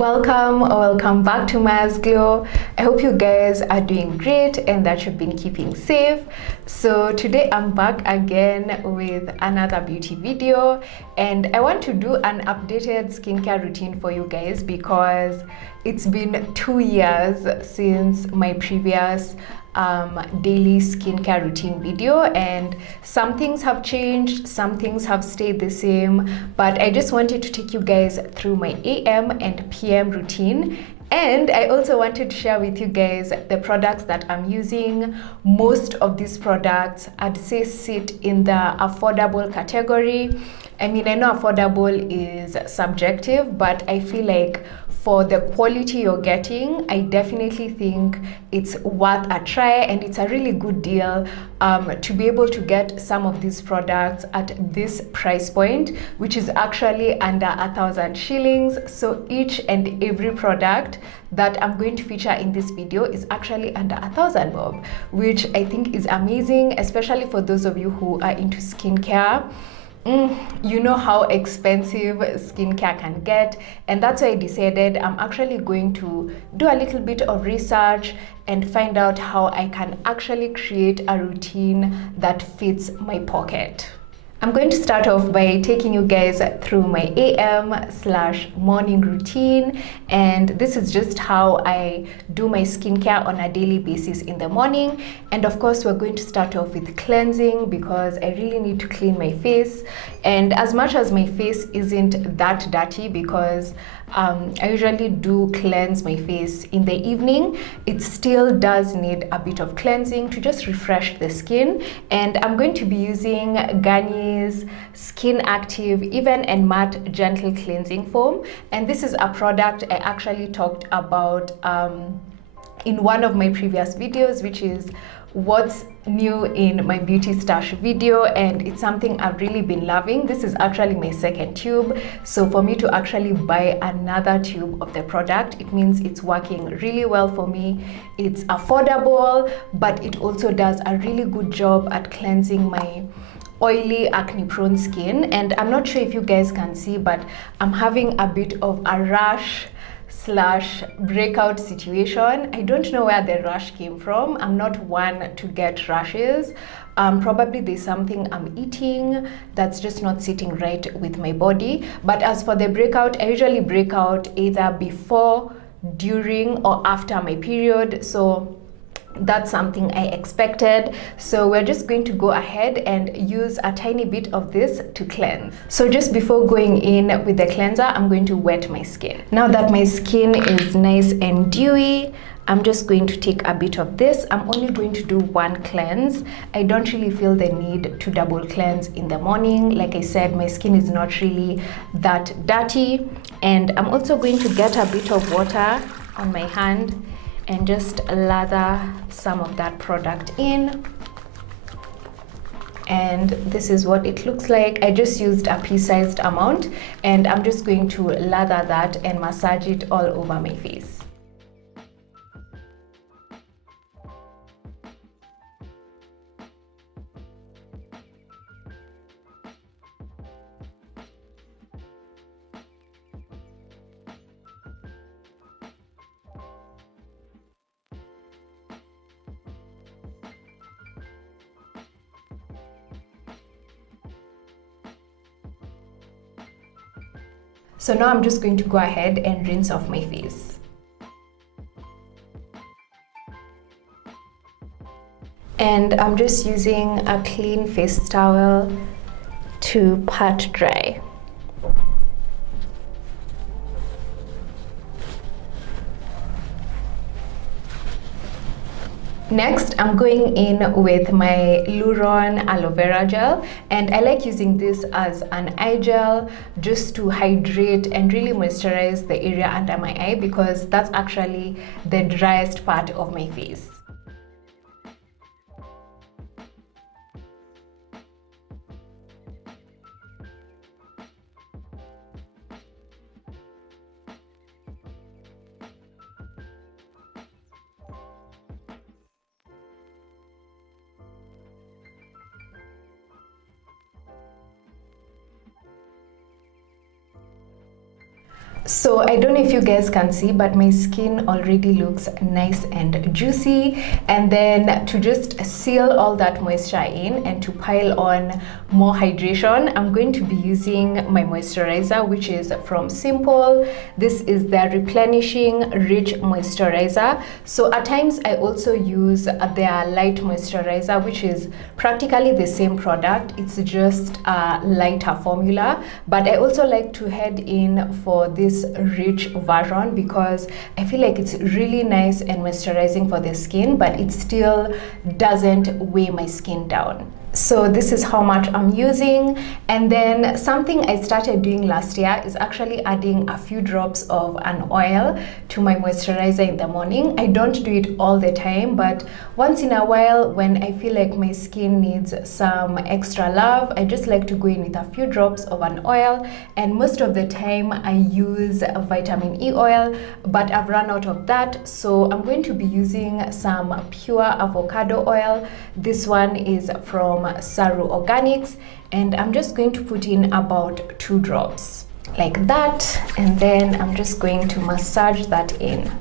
Welcome back to Maya's Glow. I hope you guys are doing great and that you've been keeping safe. So today I'm back again with another beauty video, and I want to do an updated skincare routine for you guys because it's been 2 years since my previous daily skincare routine video, and some things have changed, some things have stayed the same, but I just wanted to take you guys through my AM and PM routine. And I also wanted to share with you guys the products that I'm using. Most of these products I'd say sit in the affordable category. I mean, I know affordable is subjective, but I feel like for the quality you're getting, I definitely think it's worth a try, and it's a really good deal to be able to get some of these products at this price point, which is actually under 1,000 shillings. So each and every product that I'm going to feature in this video is actually under 1,000 bob, which I think is amazing, especially for those of you who are into skincare. You know how expensive skincare can get, and that's why I decided I'm actually going to do a little bit of research and find out how I can actually create a routine that fits my pocket. I'm going to start off by taking you guys through my AM/morning routine, and this is just how I do my skincare on a daily basis in the morning. And of course, we're going to start off with cleansing because I really need to clean my face. And as much as my face isn't that dirty, because I usually do cleanse my face in the evening, it still does need a bit of cleansing to just refresh the skin. And I'm going to be using Garnier's Skin Active Even and Matte Gentle Cleansing Foam. And this is a product I actually talked about in one of my previous videos, which is what's new in my beauty stash video, and it's something I've really been loving. This is actually my second tube, so for me to actually buy another tube of the product, it means it's working really well for me. It's affordable, but it also does a really good job at cleansing my oily, acne prone skin. And I'm not sure if you guys can see, but I'm having a bit of a rash slash breakout situation. I don't know where the rash came from. I'm not one to get rashes. Probably there's something I'm eating that's just not sitting right with my body. But as for the breakout, I usually break out either before, during, or after my period. So that's something I expected. So we're just going to go ahead and use a tiny bit of this to cleanse. So just before going in with the cleanser, I'm going to wet my skin. Now that my skin is nice and dewy, I'm just going to take a bit of this. I'm only going to do one cleanse. I don't really feel the need to double cleanse in the morning. Like I said, my skin is not really that dirty. And I'm also going to get a bit of water on my hand and just lather some of that product in. And this is what it looks like. I just used a pea-sized amount, and I'm just going to lather that and massage it all over my face. So now I'm just going to go ahead and rinse off my face. And I'm just using a clean face towel to pat dry. Next, I'm going in with my Luron Aloe Vera gel, and I like using this as an eye gel just to hydrate and really moisturize the area under my eye, because that's actually the driest part of my face. So I don't know if you guys can see, but my skin already looks nice and juicy. And then to just seal all that moisture in and to pile on more hydration, I'm going to be using my moisturizer, which is from Simple. This is the Replenishing Rich Moisturizer. So at times I also use their light moisturizer, which is practically the same product. It's just a lighter formula, but I also like to head in for this rich version because I feel like it's really nice and moisturizing for the skin, but it still doesn't weigh my skin down. So this is how much I'm using. And then something I started doing last year is actually adding a few drops of an oil to my moisturizer in the morning. I don't do it all the time, but once in a while when I feel like my skin needs some extra love, I just like to go in with a few drops of an oil. And most of the time I use a vitamin E oil, but I've run out of that, so I'm going to be using some pure avocado oil. This one is from Saru Organics, and I'm just going to put in about 2 drops like that, and then I'm just going to massage that in.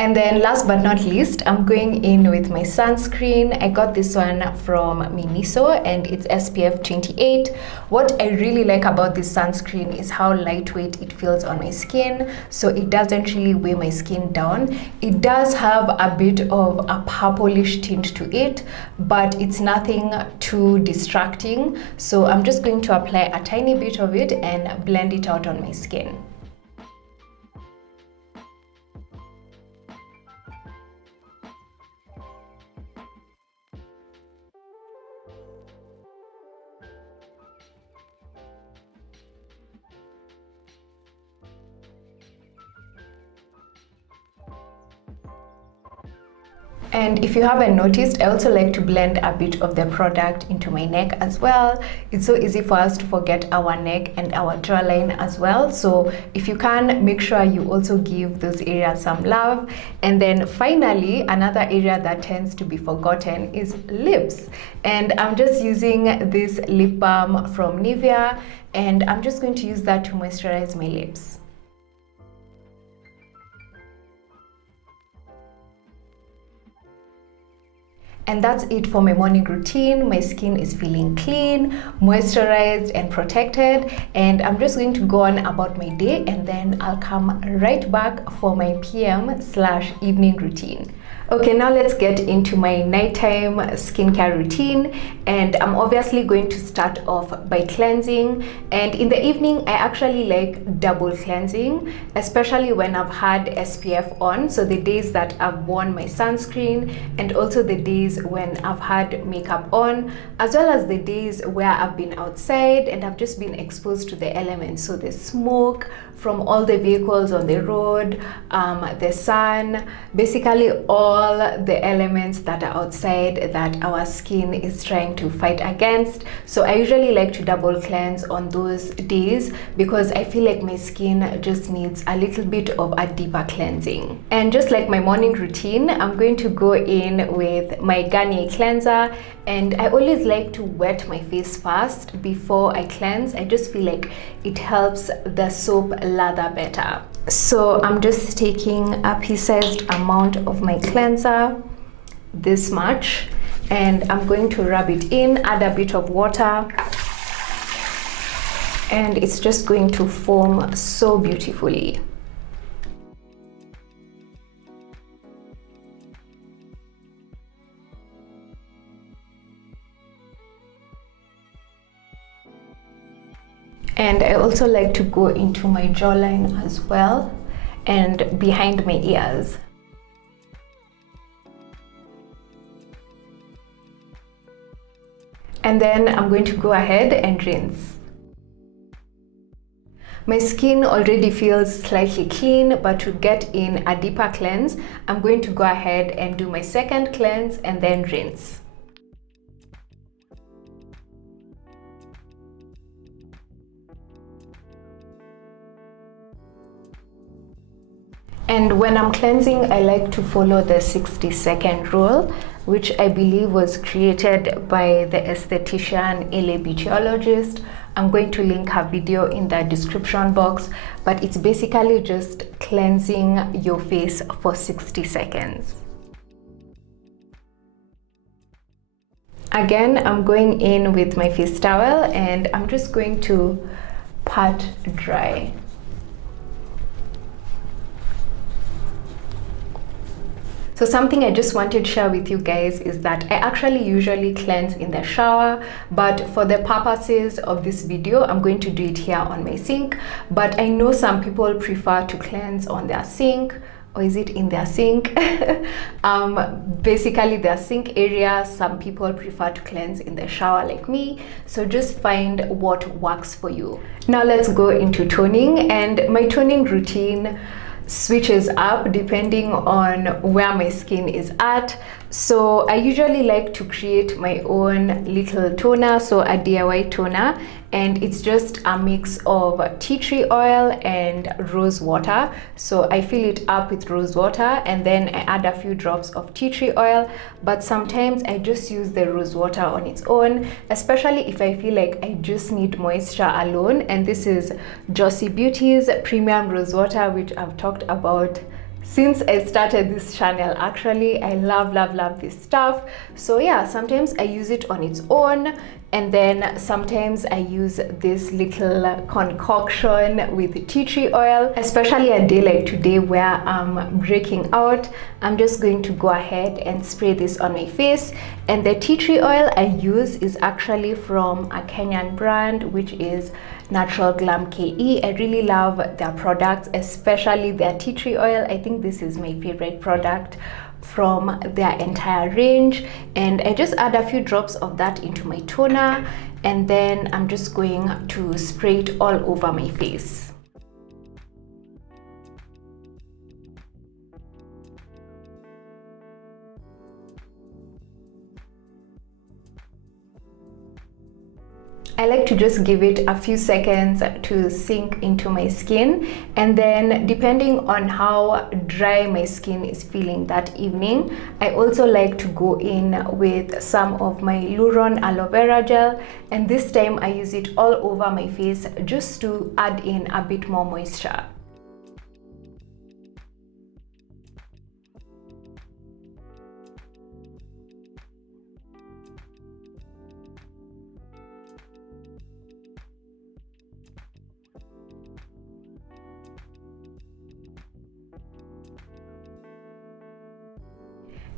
And then last but not least, I'm going in with my sunscreen. I got this one from Miniso and it's SPF 28. What I really like about this sunscreen is how lightweight it feels on my skin, so it doesn't really weigh my skin down. It does have a bit of a purplish tint to it, but it's nothing too distracting. So I'm just going to apply a tiny bit of it and blend it out on my skin. And if you haven't noticed, I also like to blend a bit of the product into my neck as well. It's so easy for us to forget our neck and our jawline as well. So if you can, make sure you also give those areas some love. And then finally, another area that tends to be forgotten is lips. And I'm just using this lip balm from Nivea, and I'm just going to use that to moisturize my lips. And that's it for my morning routine. My skin is feeling clean, moisturized and protected, and I'm just going to go on about my day, and then I'll come right back for my PM/evening routine. Okay, now let's get into my nighttime skincare routine, and I'm obviously going to start off by cleansing. And in the evening, I actually like double cleansing, especially when I've had SPF on, so the days that I've worn my sunscreen, and also the days when I've had makeup on, as well as the days where I've been outside and I've just been exposed to the elements, so the smoke from all the vehicles on the road, the sun, basically all the elements that are outside that our skin is trying to fight against. So I usually like to double cleanse on those days because I feel like my skin just needs a little bit of a deeper cleansing. And just like my morning routine, I'm going to go in with my Garnier cleanser, and I always like to wet my face first before I cleanse. I just feel like it helps the soap lather better. So I'm just taking a pea-sized amount of my cleanser, this much, and I'm going to rub it in, add a bit of water, and it's just going to foam so beautifully. And I also like to go into my jawline as well and behind my ears. And then I'm going to go ahead and rinse. My skin already feels slightly clean, but to get in a deeper cleanse, I'm going to go ahead and do my second cleanse and then rinse. And when I'm cleansing, I like to follow the 60-second rule, which I believe was created by the esthetician Aloe Beautyologist. I'm going to link her video in the description box, but it's basically just cleansing your face for 60 seconds. Again, I'm going in with my face towel and I'm just going to pat dry. So something I just wanted to share with you guys is that I actually usually cleanse in the shower, but for the purposes of this video, I'm going to do it here on my sink. But I know some people prefer to cleanse on their sink, or is it in their sink? Basically their sink area. Some people prefer to cleanse in the shower like me. So just find what works for you. Now let's go into toning, and my toning routine switches up depending on where my skin is at. So I usually like to create my own little toner, so a DIY toner, and it's just a mix of tea tree oil and rose water. So I fill it up with rose water and then I add a few drops of tea tree oil, but sometimes I just use the rose water on its own, especially if I feel like I just need moisture alone. And this is Jossy Beauty's premium rose water, which I've talked about since I started this channel. Actually, I love this stuff. So yeah, sometimes I use it on its own, and then sometimes I use this little concoction with tea tree oil. Especially a day like today where I'm breaking out, I'm just going to go ahead and spray this on my face. And the tea tree oil I use is actually from a Kenyan brand, which is Natural Glam KE. I really love their products, especially their tea tree oil. I think this is my favorite product from their entire range. And I just add a few drops of that into my toner, and then I'm just going to spray it all over my face. I like to just give it a few seconds to sink into my skin, and then depending on how dry my skin is feeling that evening, I also like to go in with some of my Luron aloe vera gel, and this time I use it all over my face just to add in a bit more moisture.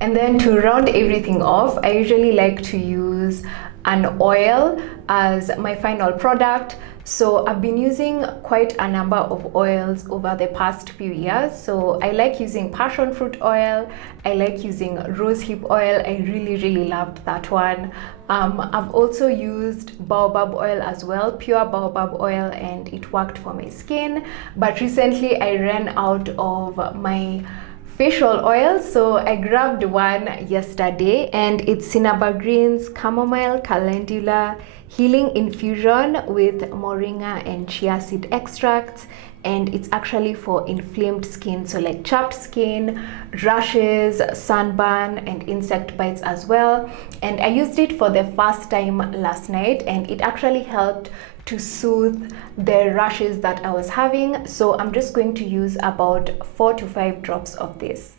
And then to round everything off, I usually like to use an oil as my final product. So I've been using quite a number of oils over the past few years. So I like using passion fruit oil, I like using rosehip oil. I really loved that one. I've also used baobab oil as well, pure baobab oil, and it worked for my skin. But recently I ran out of my facial oil, so I grabbed one yesterday, and it's cinnabar greens, chamomile, calendula, healing infusion with moringa and chia seed extracts. And it's actually for inflamed skin, so like chapped skin, rashes, sunburn, and insect bites as well. And I used it for the first time last night, and it actually helped to soothe the rashes that I was having. So I'm just going to use about 4 to 5 drops of this.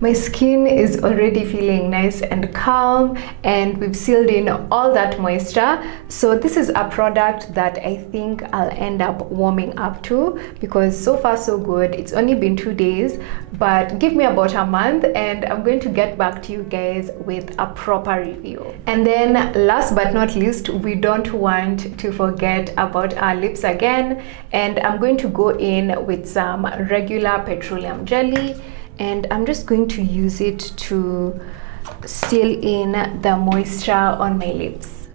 My skin is already feeling nice and calm, and we've sealed in all that moisture. So this is a product that I think I'll end up warming up to, because so far so good. It's only been 2 days, but give me about a month and I'm going to get back to you guys with a proper review. And then last but not least, we don't want to forget about our lips again, and I'm going to go in with some regular petroleum jelly, and I'm just going to use it to seal in the moisture on my lips.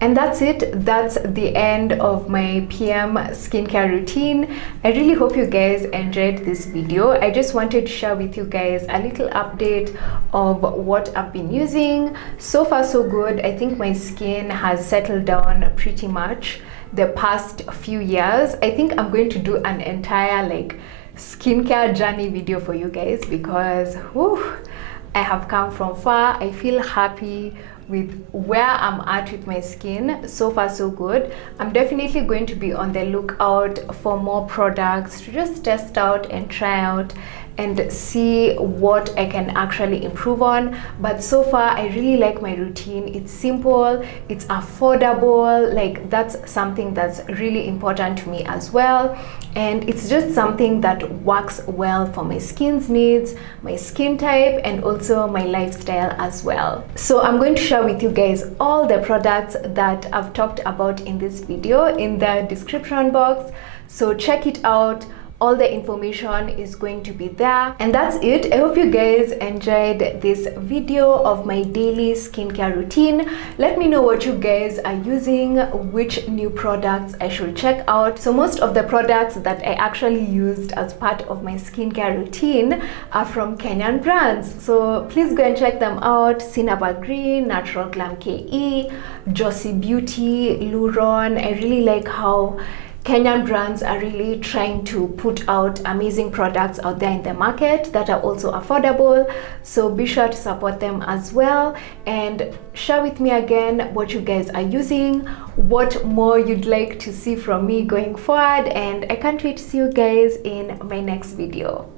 And that's it. That's the end of my PM skincare routine. I really hope you guys enjoyed this video. I just wanted to share with you guys a little update of what I've been using. So far so good. I think my skin has settled down pretty much the past few years. I think I'm going to do an entire like skincare journey video for you guys because whew, I have come from far. I feel happy with where I'm at with my skin. So far so good. I'm definitely going to be on the lookout for more products to just test out and try out and see what I can actually improve on. But so far I really like my routine. It's simple, it's affordable, like that's something that's really important to me as well, and it's just something that works well for my skin's needs, my skin type, and also my lifestyle as well. So I'm going to share with you guys all the products that I've talked about in this video in the description box, so check it out. All the information is going to be there. And that's it. I hope you guys enjoyed this video of my daily skincare routine. Let me know what you guys are using, which new products I should check out. So most of the products that I actually used as part of my skincare routine are from Kenyan brands. So please go and check them out. Cinnamon Green, Natural Glam KE, Jossy Beauty, Luron. I really like how Kenyan brands are really trying to put out amazing products out there in the market that are also affordable, so be sure to support them as well, and share with me again what you guys are using, what more you'd like to see from me going forward, and I can't wait to see you guys in my next video.